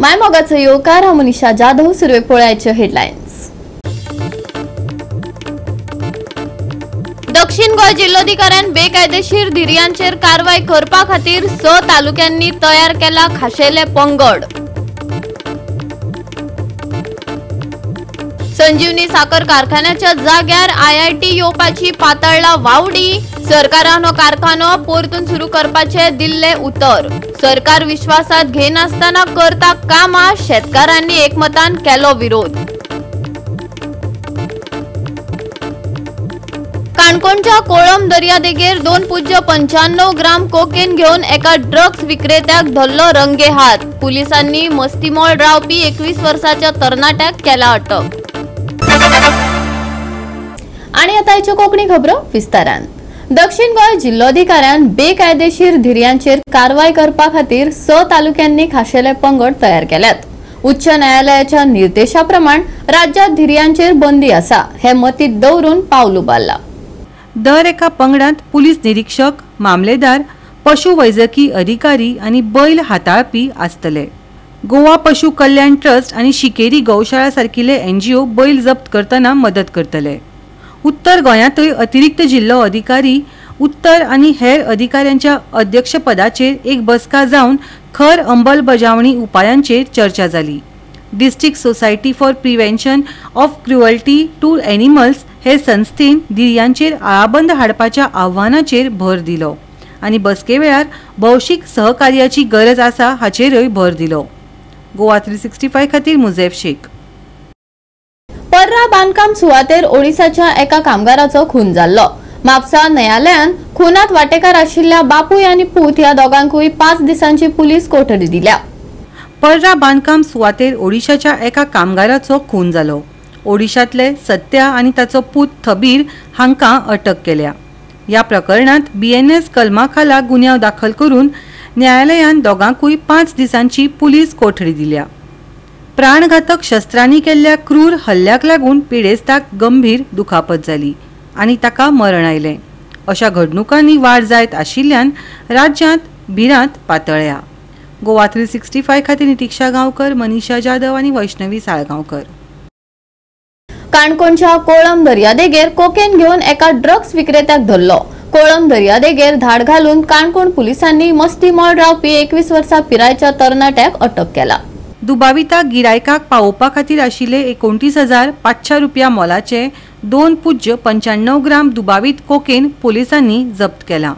मायमोगाचो येवकार मनीषा जाधव सुरवे पळयाच्यो हेडलायन्स। दक्षिण गोंय जिल्लोधिकाऱ्यान बेकायदेशीर धिरयांचेर कारवाय करपा खातीर 6 तालुक्यांनी तयार केला खाशेले पंगड। संजीवनी साखर कारखान्याच्या जाग्यार IIT येवपाची पातळला वावडी। सरकारान हो कारखानो परतून सुरू करपाचे दिल्ले उतर। सरकार विश्वासात घेनासतना करता कामां, शेतकारांनी एकमतान केलो विरोध। काणकोणच्या कोळम दर्यादेगेर 2.95 ग्राम कोकेन घेऊन एका ड्रग्स विक्रेत्याक धरलो रंगे हात। पुलिसांनी मस्तीमोळ रावपी 21 वर्षाच्या तरणाट्याक केला अटक। आणि आताच्यो कोंकणी खबरो विस्तारान। दक्षिण गोंय जिल्लोधिकाऱ्यान बेकायदेशीर धिरयांचेर कारवाय करपा खातीर 6 तालुक्यांनी खाशेले पंगड तयार केल्यात। उच्च न्यायालयाच्या निर्देशाप्रमाण राज्यात धिरयांचेर बंदी आसा हे मतीत दवरून पावल उबारला। दर एका पंगडांत पुलीस निरीक्षक, मामलेदार, पशुवैजकी अधिकारी आणि बैल हाताळपी आसतले। गोवा पशु कल्याण ट्रस्ट आणि शिकेरी गौशाळा सारकिले NGO बैल जप्त करतना मदत करतले। उत्तर गोंयांतय अतिरिक्त जिल्लो अधिकारी उत्तर आणि हेर अधिकाऱ्यांच्या अध्यक्षपदाचेर एक बसका जावन खर अंमलबजावणी उपायांचेर चर्चा जाली। District society for prevention of cruelty to animals हे संस्थेन धिरयांचेर आळाबंद हाडपाच्या आव्हानाचेर भर दिलो आणि बसके वेळार भौशीक सहकार्याची गरज आसा हाचेरय भर दिलो। गोवा 365 खातीर मुजेफ शेख। पर्रा बांदकाम सुवातेर ओडिसाच्या एका कामगाराचो खून जाल्लो। म्हापसा न्यायालयान खुनात वाटेकार आशिल्ल्या बापूय आनी पूत ह्या दोगांकूय 5 दिसांची पुलीस कोठडी दिल्या। पर्रा बांदकाम सुवातेर ओडिशाच्या एका कामगाराचो खून जालो। ओडिशातले सत्या आणि ताचो पूत थबीर हांकां अटक केल्या। या प्रकरणात BNS कलमा खाला गुन्यांव दाखल करून न्यायालयान दोगांकूय 5 दिसांची पुलीस कोठडी दिल्या। प्राणघातक शस्त्रांनी केल्ल्या क्रूर हल्ल्याक लागून पिडेस्ताक गंभीर दुखापत जाली आणि ताका मरण आयलें। अशा घडणुकांनी वाड जायत आशिल्ल्यान राज्यांत भिरांत पातळ्ळ्या। गोवा 365 खातीर नितीक्षा गांवकर, मनीषा जाधव आणि वैष्णवी साळगांवकर। काणकोणच्या कोळम दर्यादेगेर कोकेन घेऊन एका ड्रग्स विक्रेत्याक धरलो। कोळम दर्यादेगेर धाड घालून काणकोण पुलिसांनी मस्तीमोळ रावपी 21 वर्सां पिरायेच्या तरणाट्याक अटक केला। दुबाविता गिरायकाक पावोवपा खातीर आशिल्ले 29,500 रुपया मोलाचे 2.95 ग्राम दुबावित कोकेन पुलिसांनी जप्त केला।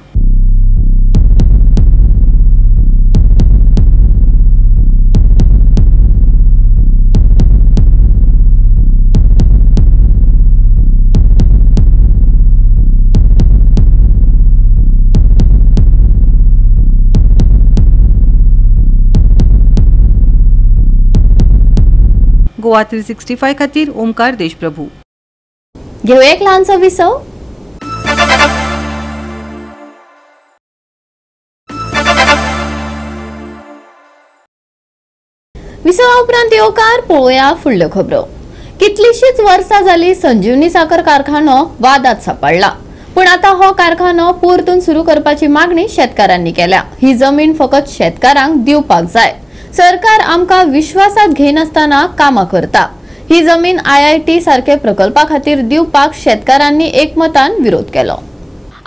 गोवा 365 खातीर ओमकार देशप्रभू। घेऊ एक ल्हानसो विसव। विसवा उपरांत येवकार पळोवया फुडल्यो खबरो। कितलीशीच वर्सां जाली संजीवनी साखर कारखानो वादात सापडला, पण आता हो कारखानो परतून सुरू करपाची मागणी शेतकारांनी केल्या। ही जमीन फकत शेतकारांक दिवपाक जाय। सरकार आमका विश्वासात घेनासतना कामां करता। ही जमीन IIT सारखे प्रकल्पा खातीर दिवपाक शेतकारांनी एकमतान विरोध केलो।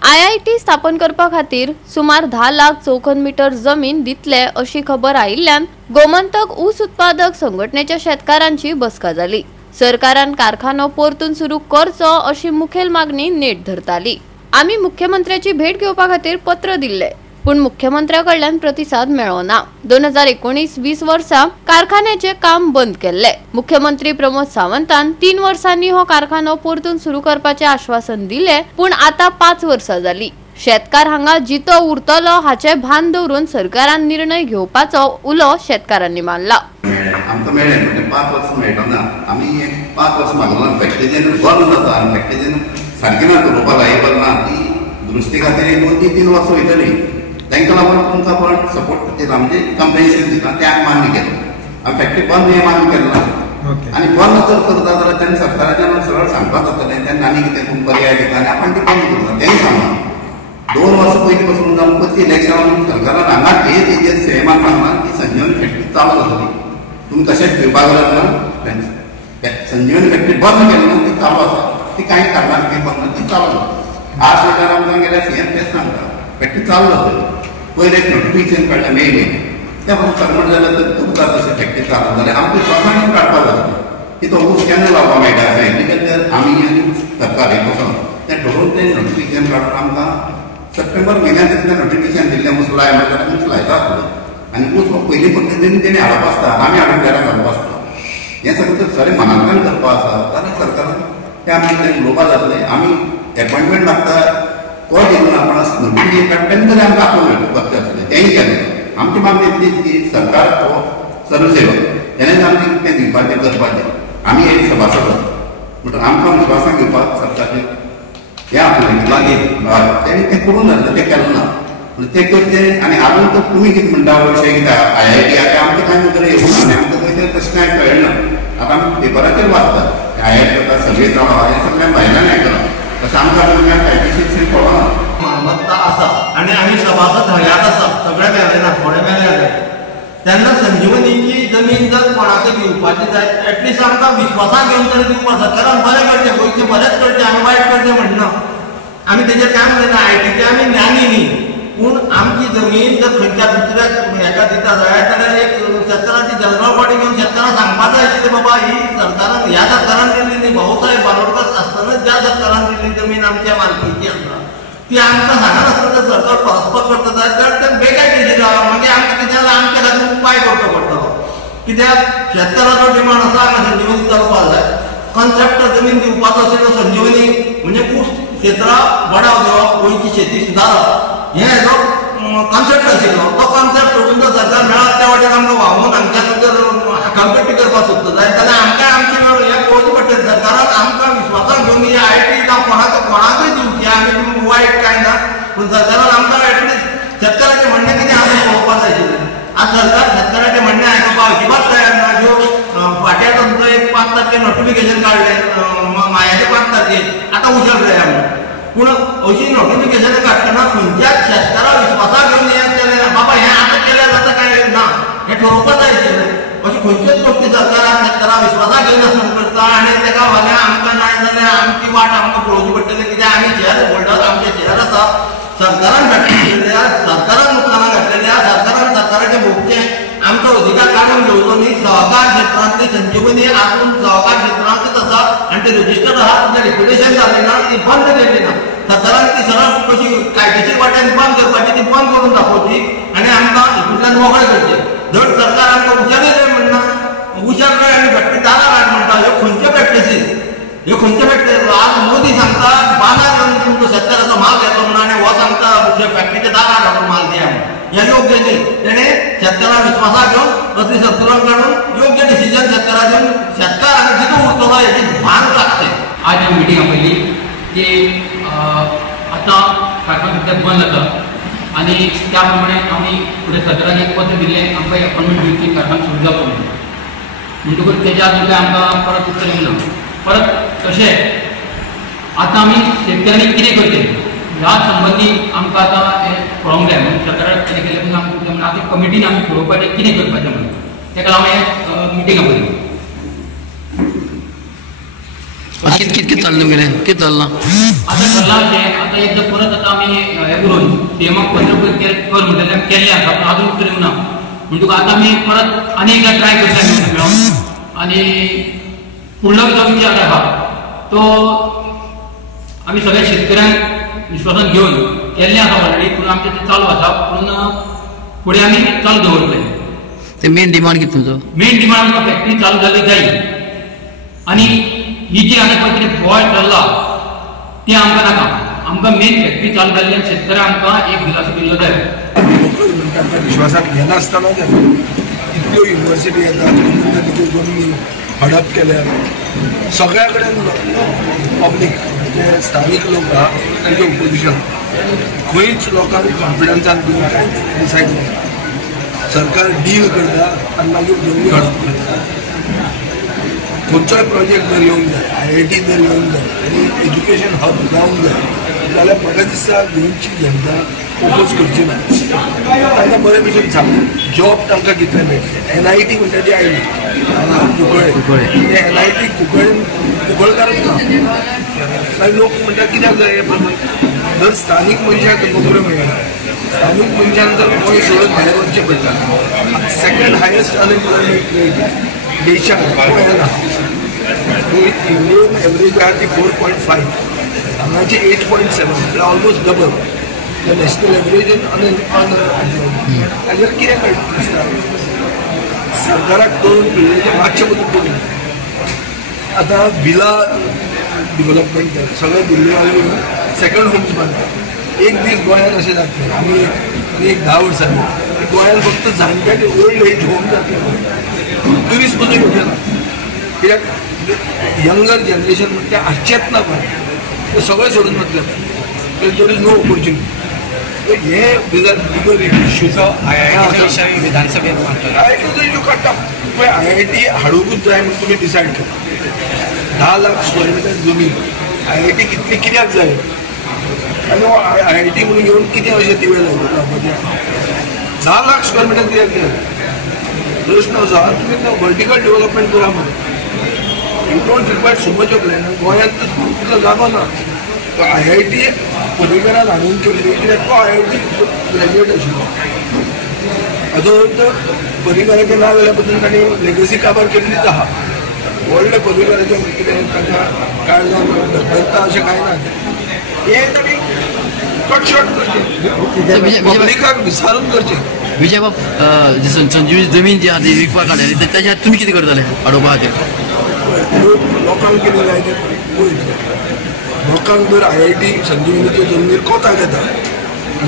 IIT स्थापन करपा खातीर सुमार 10 लाख चौखण मीटर जमीन दितले अशी खबर आयिल्ल्यान गोमंतक ऊस उत्पादक संघटनेच्या शेतकारांची बसका जाली। सरकारान कारखानो परतून सुरू करचो अशी मुखेल मागणी नेट धरताली। आम्ही मुख्यमंत्र्याची भेट घेवपा खातीर पत्र दिल्ले, पण मुख्यमंत्र्याकडल्यान प्रतिसाद मेळ्ळो ना। 2019-20 वर्सा कारखान्याचे काम बंद केले। मुख्यमंत्री प्रमोद सावंतान 3 वर्सांनी हो कारखानो परतून सुरू करपाचे आश्वासन दिले, पण आता 5 वर्सां जाली। शेतकार हांगा जितो उरतलो हाचे भान दवरून सरकारान निर्णय घेवपाचो उलो शेतकारांनी मानला। आमकां मेळ्ळें म्हणजे 5 वर्सां मेळटा ना। आमी 5 वर्सां मागला फॅक्टरीन बंद जाता आनी फॅक्टरीन सारकी ना करपा लायबल ना ती दुरुस्ती खातीर 2-3 वर्सां वयतली। तांकां लागून तुमकां पण सपोर्ट दिता म्हणजे कंपेन्सेशन दिता ते आमी मान्य केलें। आमी फॅक्टरी बंद हे मान्य केलें ना आनी बंद जर करता जाल्यार तेन्ना सरकाराच्यान सरळ सांगपाक जातलें तेन्ना आमी कितें तुमकां पर्याय दिता आनी आपण ती बंद करता तेंय सांगना। 2 वर्सां पयलीं पासून जावन पयलीं इलेक्शनाक सरकारान हांगा हेजेर सेमान सांगला की संजीवनी फॅक्टरी चालू जातली तुम्ही कशेंच भिवपाक लागना संजीवनी फॅक्टरी बंद केली ना ती चालू आसा ती कांय कारणान ती बंद ती चालू आसा 8 लिटर आमकां गेल्यार सीएम तेच सांगता फॅक्टरी चालू जातली पयलें एक नोटिफिकेशन काडलें मे म्हयन्यान त्या परमट जाल्यार तर तुमकां तशें फॅक्टरी चालू जाल्यार आमकां स्वतान काडपाक जाता की तो ऊस केन्ना लावपाक मेळटा अशें एग्रीकल्चर आमी आनी सरकार एक वचोन तें ठरोवन तें नोटिफिकेशन काडून आमकां सप्टेंबर म्हयन्यांत तें नोटिफिकेशन दिल्लें ऊस लाय म्हणल्यार ऊस लायता आनी ऊस पयलीं पद्दतीन तेणी हाडप आसता आमी हाडून घराक घालप आसता हें सगळें जर खरें मनांतल्यान करपा आसा जाल्यार सरकारान तें आमी तें उलोवपा जातलें आमी एपॉयंटमेंट लागता तो घेवन आपणास नोटिफिकेशन काडटा तेन्ना तरी आमकां आपोवन करचें आसलें तेंय केलें आमची मागणी इतलीच की सरकार तो सर्वसेवक तेणेच आमचें तें दिवपाचें करपाचें आमी एक सभासद आसा म्हणटून आमकां विश्वासान घेवपाक सरकारचें हें आपलें लागीं हय तेणी तें करूं ना तें केलें ना तें करचें आनी आजून तर तुमी कितें म्हणटा अशें कितें IIT आतां आमचें कांय नदर येवंक ना आनी आमकां खंय तें तशें कांय कळना आतां आमी पेपराचेर वाचतात IIT करता सर्वे चालू हें सगळें भायल्यान आयकलां तशें आमकां गोंयांत ITC कळना मालमत्ता आसा आनी आमी सभासद हयात आसा सगळे मेळ्ळे ना थोडे मेळ्ळे जाय तेन्ना संजीवनीची जमीन जर कोणाकय दिवपाची जाय एटलिस्ट आमकां विश्वासान घेवन तरी दिवपाक जाय कारण बरें करचें गोंयचें बरेंच करचें आमी वायट करचें म्हणना आमी तेजेर काय म्हणना IITचे आमी ज्ञानी न्ही पूण आमची जमीन जर खंयच्या दुसऱ्याक हेका दिता जाय जाल्यार एक शेतकाराची जनरल बॉडी घेवन शेतकारांक सांगपाक जाय की बाबा ही सरकारान ह्या सरकारान दिल्ली न्ही भाऊसाहेब बांदोडकर आसतनाच ज्या सरकारान दिल्ली जमीन आमच्या मालकीची आसा ती आमकां सांगनासतना जर सरकार परस्पर करता जाल्यार तें बेकायदेशीर मागीर आमकां कितें जाल्यार आमच्या खातीर उपाय करचो पडटलो कित्याक शेतकाराचो डिमांड आसा हांगा संजीवनी चलपाक जाय कॉन्सेप्ट जमीन दिवपाचो अशें संजीवनी म्हणजे ऊस क्षेत्रां बढाव दिवप गोंयची शेती सुदारप हें हेजो कॉन्सेप्ट आशिल्लो तो कॉन्सेप्ट सोडून जर सरकार मेळत त्या वाटेन आमकां व्हांवून हांगच्यान जर कम्पिटी करपाक सोदता जाय जाल्यार आमकां आमची हें पळोवचें पडटलें सरकारान आमकां विश्वासान घेवन ही IIT जावं कोणाकय दिवची आमी वायट कांय ना पूण सरकारान आमकां एटलिस्ट शेतकाराचें म्हणणें कितें आमी पळोवपाक जाय आशिल्लें आज सरकार शेतकाराचें म्हणणें आयकपाक अजिबात तयार ना ज्यो फाटल्या तुमचो एक 5 तारखेर नोटिफिकेशन काडलें मायाचे 5 तारखेर आतां उशल जाय आमी पूण अशी नोटिफिकेशन काडटना खंयच्याच शेतकारा विश्वासाक घेवन हें केलें बाबा हें आतां केल्यार जाता काय ना हें ठरोवपाक जाय आशिल्लें अशी खंयच्योच गोश्टी सरकारान शेतकारा विश्वासाक घेयनासतना करता आनी तेका फाल्यां आमकां नाय जाल्यार आमची वाट आमकां पळोवची पडटली कित्याक आमी शेअर होल्डर आमचे शेअर आसा सरकारान घातलेल्या सरकारान नुकसानाक घातलेल्या सरकाराचें भोगचें आमचो अधिकार काडून घेवचो न्ही सहकार क्षेत्रांतली संजीवनी आजून सहकार क्षेत्रांतूच आसा आनी ते रजिस्टर्ड आहा तें रेग्युलेशन जाल्लें ना ती बंद केल्ली ना सरकारान ती सरळ कशी कायदेशीर वाटेन बंद करपाची ती बंद करून दाखोवची आनी आमकां हितूंतल्यान मोकळें करचें धड सरकार आमकां हुशारी जाय म्हणना हुशार जाय आनी फॅक्टरी दारार हाड म्हणटा ह्यो खंयच्यो फॅक्टरीज ह्यो खंयच्यो फॅक्टरी आज मोदी सांगता बाजार येवन तुमचो शेतकाराचो माल घेतलो म्हणून आनी हो सांगता फॅक्टरीच्या दारार हाडून माल दिया हें योग्य न्ही तेणें शेतकाराक विश्वासाक घेवन असली सर्कुलर काडून योग्य डिसिजन शेतकारा घेवन शेतकार आनी कितें उरतलो हेची भान लागचें आज ही मिटींग आपयली की आतां कारखानो सद्या बंद आसा आनी त्या प्रमाणे आमी फुडें सरकारान एक पत्र दिल्लें आमकां अपॉयंटमेंट दिवची कारखानो सुरू जावचो म्हणून म्हणटकूच तेच्या आजून काय आमकां परत उत्तर येवंक ना परत तशें आतां आमी शेतकऱ्यांनी कितें करचें ह्या संबंधी आमकां आतां हें कळोवंक जाय म्हणून सरकारान कितें केलें म्हणून आमकां म्हणून आतां कमिटीन आमी पळोवपाचें कितें करपाचें म्हणून तेका लागून हांवें मिटींग आपयली कितें चाललें तुगेलें कितें चल्लां आतां ठरलां अशें आतां एकदां परत आतां आमी हें करून सीएमाक पत्र कर म्हणटलें केल्लें आसा पूण आजून उत्तर येवंक ना म्हणटकूच आतां आमी परत आनी एकदां ट्राय करता मेळोन आनी फुडलो जो विचार आसा तो आमी सगळ्या शेतकऱ्यांक विश्वासान घेवन केल्लें आसा ऑलरेडी पूण आमचें तें चालू आसा पूण फुडें आमी चालू दवरतले ते मेन डिमांड कितें तुमचो मेन डिमांड आमकां फॅक्टरी चालू जाली जाय आनी ही जी आतां पळय कितें बोवाळ चल्ला तें आमकां नाका आमकां मेन फॅक्टरी चालू जाल्ली आनी शेतकऱ्यांक आमकां एक दिलासो दिल्लो जाय विश्वासाक घेनासतना इतल्यो युनिवर्सिटी येतात जमनी हडप केल्यार सगळ्या कडेन पब्लीक जे स्थानीक लोक आहा तांचें ओपोजिशन खंयच लोकांक कॉन्फिडन्सान घेवन कांय डिसायड जाता सरकार डील करता आनी मागीर जमनी हडप करता खंयचोय प्रोजेक्ट जर येवंक जाय IIT जर येवंक जाय आनी एज्युकेशन हब जावंक जाय जाल्यार म्हाका दिसता गोंयची जनता फोकस करची ना. तांकां बरे भशेन सांगून जॉब तांकां कितले मेळटले. NIT म्हणटा ती आयली कुंकळे NIT कुंकळकारूच ना. आनी लोक म्हणटा कित्याक जाय हे प्रमाण जर स्थानीक मनशाक नोकऱ्यो मेळना, स्थानीक मनशान जर गोंय सोडून भायर वचचें पडटा. सेकंड हायेस्ट अनएम्प्लॉयमेंट रेट देशांत गोंयांत आसा. इंडियन एवरेज आहा ती 4.5, हांगाची 8.7, म्हटल्यार almost double the national average unemployment. हाजेर कितें कळटा दिसता सरकाराक करून पिळगेचे मातशें बदल करून आतां विला डेव्हलपमेंट केला. सगळे दिल्लीवाले सेकंड होम्स बांदतात. एक दीस गोंयांत अशें जातलें आनी एक 10 वर्सांनी गोंयांत फक्त जाणट्याचे ओल्ड एज होम जातले. ट्युरिस्ट पसून येवचे ना. कित्याक यंगर जनरेशन म्हणटा तें आसचेंच ना गोंय. ते सगळे सोडून वतले. There is no opportunity. हे बिगर इश्यूज विधानसभेत IIT इश्यू काडटा. पळय IIT हाडूंकूच जाय म्हूण तुमी डिसायड केला. 10 लाख स्क्वेअर मिटर जमीन IIT कितली कित्याक जाय आनी IIT म्हणून येवन कितें अशें दिवें लायलें. 10 लाख स्क्वेअर मिटर कित्याक जाय. प्रश्न असो आहा तुमी वर्टिकल डेव्हलपमेंट करा म्हणून. You don't require so much of land. गोंयांत तितलो जागो ना. IIT पर्रीकरान हाडून केल्ली कित्याक तो IIT ग्रॅज्युएट आशिल्लो. हाजो पर्रीकराचें नांव जाल्या पासून ताणी लेगसी काबार केल्लीच आहा. व्हडले पर्रीकराचें कितें तांकां काळजान धरता अशें कांय ना. हे ताणी कट शॉर्ट करचें, पब्लिकाक विचारून करचें. विजय बाब संजीवनी जमीन जी आहा ती विकपाक काडली त्याच्या तुमी कितें करतले हाडोवपा खातीर? लोकांक कितें जाय तें पळयतले. लोकांक जर IIT संजीवनीच्यो जमनीर कोताक येता,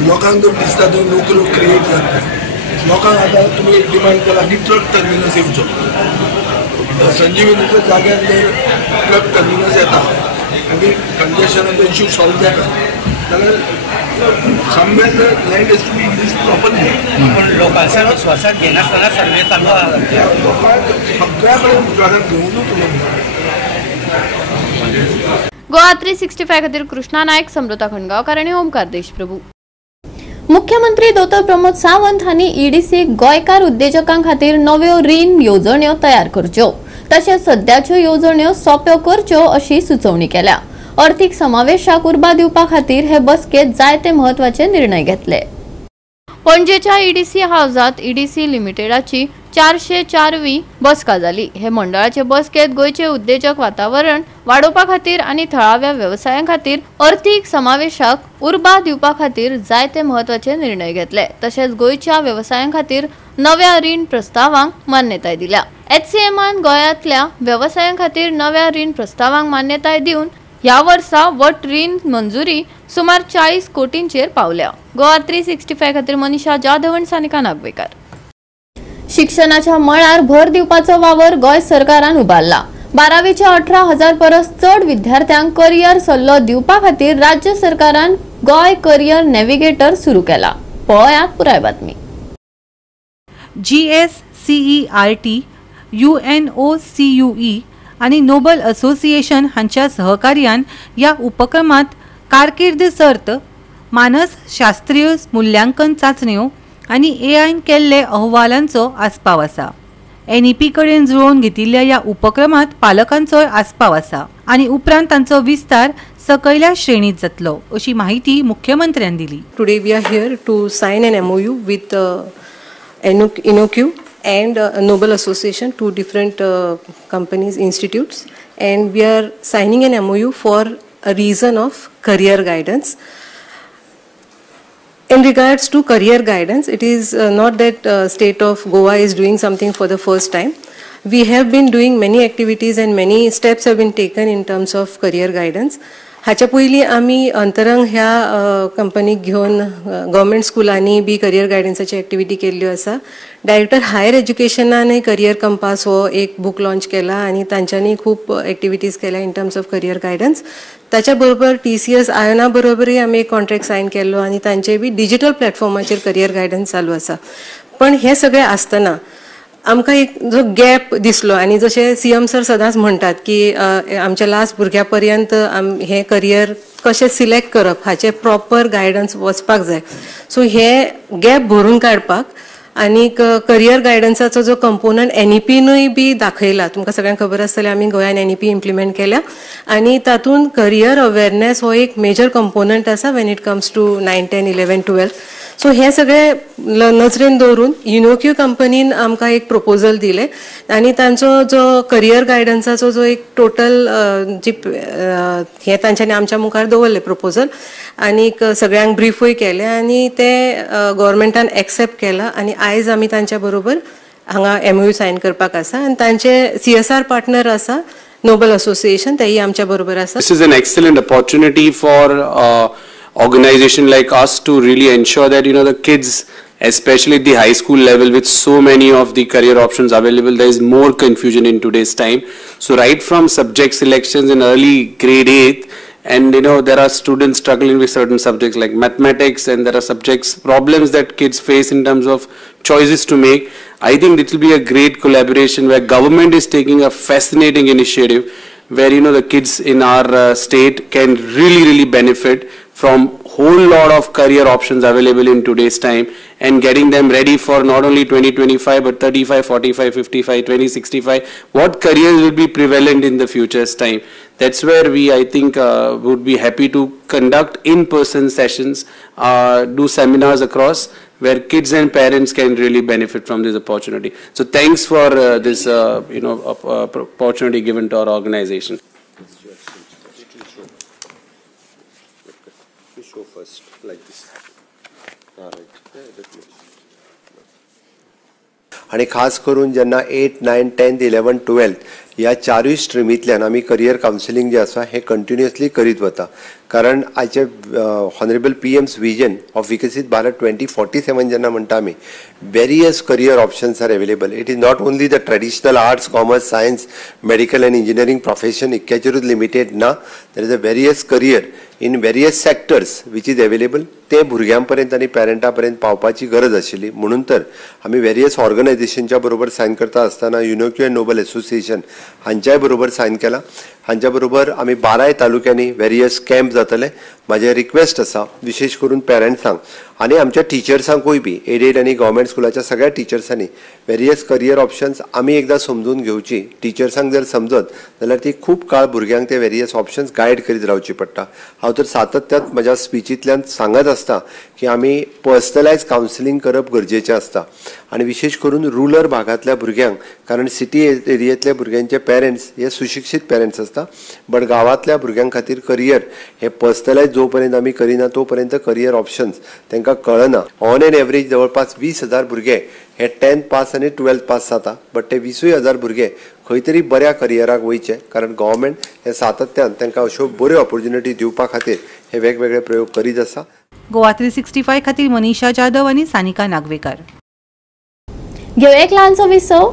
लोकांक जर दिसता थंय नोकऱ्यो क्रिएट जाता. लोकांक आतां तुमी एक डिमांड केला की ट्रक टर्मिनस येवचो. संजीवनीच्या जाग्यार जर ट्रक टर्मिनस येता आनी कंजेशनाचो इश्यू सॉल्व जाता जाल्यार समवेर the land is to be used properly. पण लोकांचो स्वासाक घेनासतना सर्वे चालू आहा. लोकांक सगळ्या कडेन विचाराक घेवनूच उलयता. गोवा 365 खातीर कृष्णा नायक, समृता खंडगांवकार आनी ओमकार देशप्रभू. मुख्यमंत्री दोतोर प्रमोद सावंत हांणी EDC गोंयकार उद्देजकां खातीर नव्यो रीण येवजण्यो तयार करच्यो तशेंच सद्याच्यो येवजण्यो सोप्यो करच्यो अशी सुचोवणी केल्या. अर्थीक समावेशाक उर्बा दिवपा खातीर हे बसकेत जायते म्हत्वाचे निर्णय घेतले. पणजेच्या EDC हावजात EDC लिमिटेडाची 404वी बसका जाली. हे मंडळाचे बसकेत गोयचे उद्देजक वातावरण वाडोवपा खातीर आनी थळाव्या वेवसायां खातीर अर्थीक समावेशाक उर्बा दिवपा खातीर जायते म्हत्वाचे निर्णय घेतले. तशेंच गोयच्या वेवसायां खातीर नव्या रीण प्रस्तावांक मान्यताय दिल्या. HCMन गोंयांतल्या वेवसायां खातीर नव्या रीण प्रस्तावांक मान्यताय दिवन ह्या वर्सा वट रीण मंजुरी सुमार 40 कोटींचेर पावल्या. गोवा 365 खातीर मनीषा जाधव आनी सानिका नागवेकर. शिक्षणाच्या मळार भर दिवपाचो वावर गोंय सरकारान उबारला. 12वीच्या 18,000 परस चड विद्यार्थ्यांक करियर सल्लो दिवपा खातीर राज्य सरकारान गोंय करियर नॅव्हिगेटर सुरू केला. पळयात पुराय बातमी. GSCERT, UNOCUE आणि नोबल असोसिएशन हांच्या सहकार्यान या उपक्रमात कारकीर्द सर्त, मानस शास्त्रीय मूल्यांकन चाचण्यो आणि AI केल्ले अहवालांचो आस्पाव आसा. NEP कडेन जुळोवन घेतिल्ल्या या उपक्रमात पालकांचोय आस्पाव आसा आणि उपरांत तांचो विस्तार सकयल्या श्रेणीत जातलो अशी माहिती मुख्यमंत्र्यांनी दिली. Today we are here to sign an MOU with INOCU and Nobel Association, two different companies, institutes, and we are signing an MOU for a reason of career guidance. In regards to career guidance, it is not that state of Goa is doing something for the first time. We have been doing many activities and many steps have been taken in terms of career guidance. हाच्या पयलीं आमी अंतरंग ह्या कंपनीक घेवन government स्कुलांनी बी career गायडन्साची activity केल्ल्यो आसा. डायरेक्टर हायर एज्युकेशनानय करियर कंपास हो एक बुक लॉन्च केला आनी तांच्यांनी खूब एक्टिविटीज केल्या in terms of career guidance. ताच्या बरोबर TCS आयोना बरोबरय आमी एक कॉन्ट्रॅक्ट सायन केल्लो आनी तांचे बी डिजिटल प्लॅटफॉर्माचेर करियर गायडन्स चालू आसा. पण हे सगळें आसतना आमकां एक जो गॅप दिसलो आनी जशें सीएम सर सदांच म्हणटात की आमच्या लास्ट भुरग्या पर्यंत हे करियर कशें सिलेक्ट करप हाचे प्रॉपर गायडन्स वचपाक जाय. सो हे गॅप भरून काडपाक आनीक करियर गायडन्साचो जो कंपोनंट NEPनूय बी दाखयला. तुमकां सगळ्यांक खबर आसतलें आमी गोंयान NEP इम्प्लिमेंट केल्या आनी तातूंत करियर अवेरनेस हो एक मेजर कंपोनंट आसा when it comes to 9, 10, 11, 12. So हे सगळे नजरेन दवरून युनोक्यू कंपनीन आमकां एक प्रपोजल दिले आनी तांचो जो करियर गायडन्साचो जो एक टोटल जी हे तांच्यांनी आमच्या मुखार दवरले प्रपोजल आनीक सगळ्यांक ब्रीफूय केले आनी ते गव्हर्मेंटान एक्सेप्ट केला आनी आयज आमी तांच्या बरोबर हांगा MOU सायन करपाक आसा आनी तांचे CSR पार्टनर आसा नोबल असोसिएशन तेही आमच्या बरोबर आसा. This is an excellent opportunity for organization like us to really ensure that the kids, especially at the high school level, with so many of the career options available, there is more confusion in today's time. So right from subject selections in early grade 8, and there are students struggling with certain subjects like mathematics, and there are subjects problems that kids face in terms of choices to make. I think it will be a great collaboration where government is taking a fascinating initiative where the kids in our state can really benefit from whole lot of career options available in today's time and getting them ready for not only 2025 but 35, 45, 55, 2065. What careers will be prevalent in the future's time? That's where we, I think, would be happy to conduct in-person sessions, do seminars across where kids and parents can really benefit from this opportunity. So thanks for this, opportunity given to our organization. Show first like this. All right. आणि खास करून जेन्ना 8, 9, 10, 11, 12 ह्या चारूय स्ट्रिमींतल्यान आमी career counselling जे आसा हे कंटिन्युअसली करीत वता. कारण आयचे हॉनरेबल PM's विजन ऑफ विकसीत भारत 2047 जेन्ना म्हणटा आमी various career options are available. It is not only the traditional arts, commerce, science, medical and engineering profession इतक्याचेरूच लिमिटेड ना. There is a various career in various sectors which is available. ते भुरग्यां पर्यंत आनी पेरंटां पर्यंत पावपाची गरज आशिल्ली म्हणून तर आमी वेरियस ऑर्गनायझेशनच्या बरोबर सायन करता आसतना युनोक्यू एंड नोबल असोसिएशन हांच्याय बरोबर सायन केला. हांच्या बरोबर आमी 12 तालुक्यांनी वेरियस कॅम्प जातले. म्हाजे रिक्वेस्ट आसा विशेष करून पेरंट्सांक आनी आमच्या टिचर्सांकूय बी एडेड आनी गव्हर्मेंट स्कुलाच्या सगळ्या टिचर्सांनी वेरियस करियर ऑप्शन्स आमी एकदां समजून घेवची. टिचर्सांक जर समजत जाल्यार ती खूब काळ भुरग्यांक ते वेरियस ऑप्शन्स गायड करीत रावची पडटा. हांव तर सातत्यान म्हज्या स्पिचींतल्यान सांगत आसता की आमी पर्सनलायज कावन्सिलींग करप गरजेचें आसता आनी विशेष करून रुरल भागांतल्या भुरग्यांक. कारण सिटी एरियेंतल्या भुरग्यांचे पेरंट्स हे सुशिक्षीत पेरंट्स आसता बट गांवांतल्या भुरग्यां खातीर करियर हे पर्सनलायज जो पर्यंत आमी करिना तो पर्यंत करियर ऑप्शन्स तांकां कळना. ऑन एन एवरेज जवळपास 20,000 भुरगे हे 10th पास आनी 12th पास जाता बट ते 20,000 भुरगे खंय तरी बऱ्या करियराक वयचे. कारण गव्हर्मेंट हे सातत्यान तांकां अश्यो बऱ्यो ऑपॉर्च्युनिटी दिवपा खातीर हे वेगवेगळे प्रयोग करीत आसा. गोवा 365 खातीर मनीषा जाधव आनी सानिका नागवेकर. घेऊ एक ल्हानसो विसव.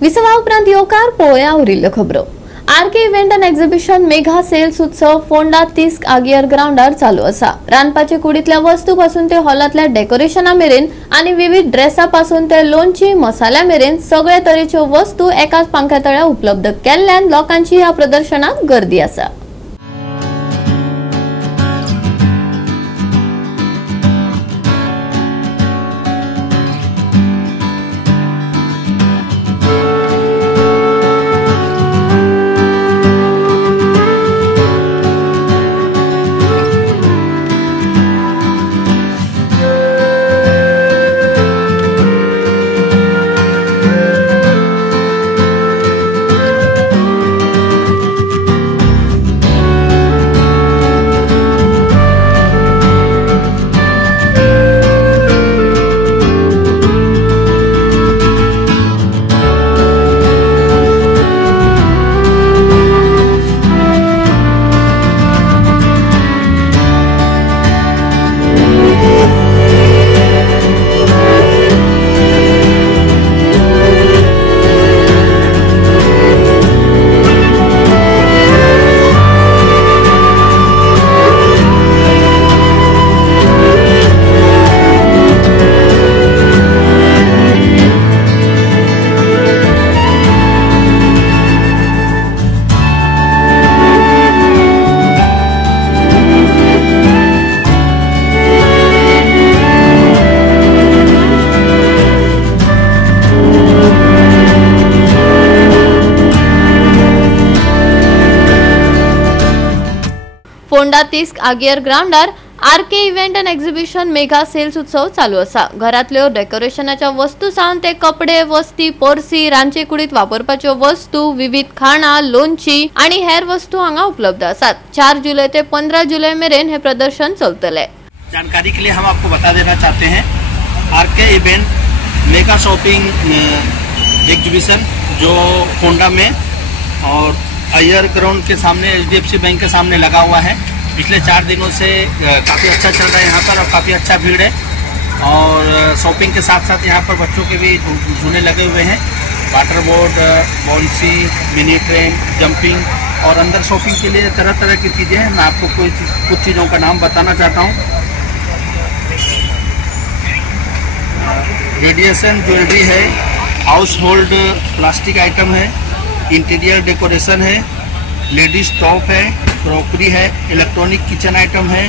विसवा उपरांत येवकार पळोवया उरिल्ल्यो खबरो. RK event and exhibition mega sales उत्सव फोंडा 30 आगियर ग्राउंडार चालू आसा. रांदपाचे कुडींतल्या वस्तू पासून ते हॉलांतल्या डेकोरेशना मेरेन आनी विविध ड्रेसा पासून ते लोणची मसाल्या मेरेन सगळे तरेच्यो वस्तू एकाच पंख्या उपलब्ध केल्ल्यान लोकांची ह्या प्रदर्शनात गर्दी आसा. तिस्क आगियर ग्राउंडार RK event and exhibition mega sales उत्सव चालू असा. घरातल्यो डेकोरेशनाच्या वस्तू सावन ते कपडे, वस्ती, पोरसी, रांदचे कुडीत वापरपाच्यो वस्तू, विविध खाणा, लोणची आणि हेर वस्तू हांगा उपलब्ध असतात. 4 जुलै ते 15 जुलै मेरेन हे प्रदर्शन चलतले. जानकारी के लिए हम आपको बता देना चाहते हैं RK event mega shopping exhibition जो कोंडा में और अय्यर ग्राउंड के सामने HDFC बैंक के सामने लगा हुआ है. पिछले 4 दिनों से काफ़ी अच्छा चल रहा है यहाँ पर और काफ़ी अच्छा भीड़ है. और शॉपिंग के साथ साथ यहाँ पर बच्चों के भी झूले लगे हुए हैं. Water board, Bansi, mini train, jumping और अंदर शॉपिंग के लिए तरह तरह की चीज़ें हैं. मैं आपको कुछ चीज़ों का नाम बताना चाहता हूँ. रेडिएशन ज्वेलरी है, हाउस होल्ड प्लास्टिक आइटम है, इंटीरियर डेकोरेशन है, लेडीज टॉप है, क्रॉकरी है, इलेक्ट्रॉनिक किचन आइटम है,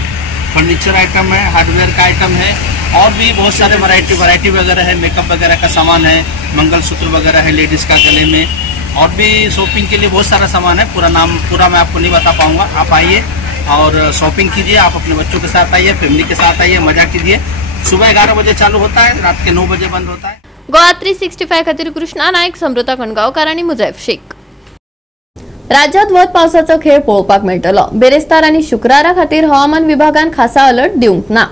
फर्नीचर आइटम है, हार्डवेयर का आइटम है और भी बहुत सारे वैरायटी वगैरह है. मेकअप वगैरह का सामान है, मंगलसूत्र वगैरह है लेडीज़ का गले में. और भी शॉपिंग के लिए बहुत सारा सामान है. पूरा मैं आपको नहीं बता पाऊँगा. आप आइए और शॉपिंग कीजिए. आप अपने बच्चों के साथ आइए, फैमिली के साथ आइए, मजा कीजिए. सुबह 11 बजे चालू होता है, रात के 9 बजे बंद होता है. गोवा 365 खातीर कृष्णा नायक, समृता कणगावकार आणि मुजैफ शेख. राज्यात वत पावसाचो खेळ पळोवपाक मेळटलो. बेरेस्तार आनी शुक्रारा खातीर हवामान विभागान खासा अलर्ट दिवंक ना.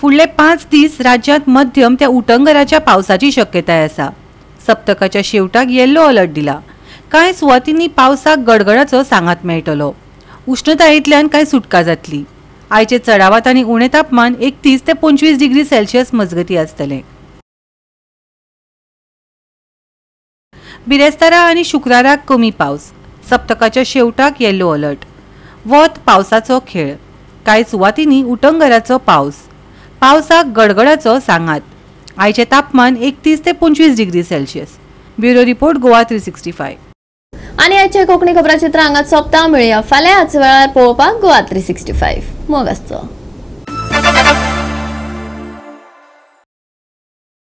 फुडले 5 दीस राज्यात मध्यम ते उटंगराच्या पावसाची शक्यताय आसा. सप्तकाच्या शेवटाक येल्लो अलर्ट दिला. कांय सुवातींनी पावसाक गडगडाचो सांगात मेळटलो. उष्णतायेंतल्यान कांय सुटका जातली. आयचे चडावात आनी उणे तापमान 31 ते 25 डिग्री सेल्सियस मजगती आसतले. बिरेस्तारा आनी शुक्राराक कमी पावस. सप्तकाच्या शेवटाक येल्लो अलर्ट. वत पावसाचो खेळ. कांय सुवातींनी उटंगराचो पावस. पावसाक गडगडाचो सांगात. आयचे तापमान 31 ते 25 degree Celsius. Bureau report Goa 365. आणि आजचे कोंकणी खबराचित्र हांगाच सोंपता. मेळुया फाल्यां ह्याच वेळार पळोवपाक गोवा 365. मोग आसचो.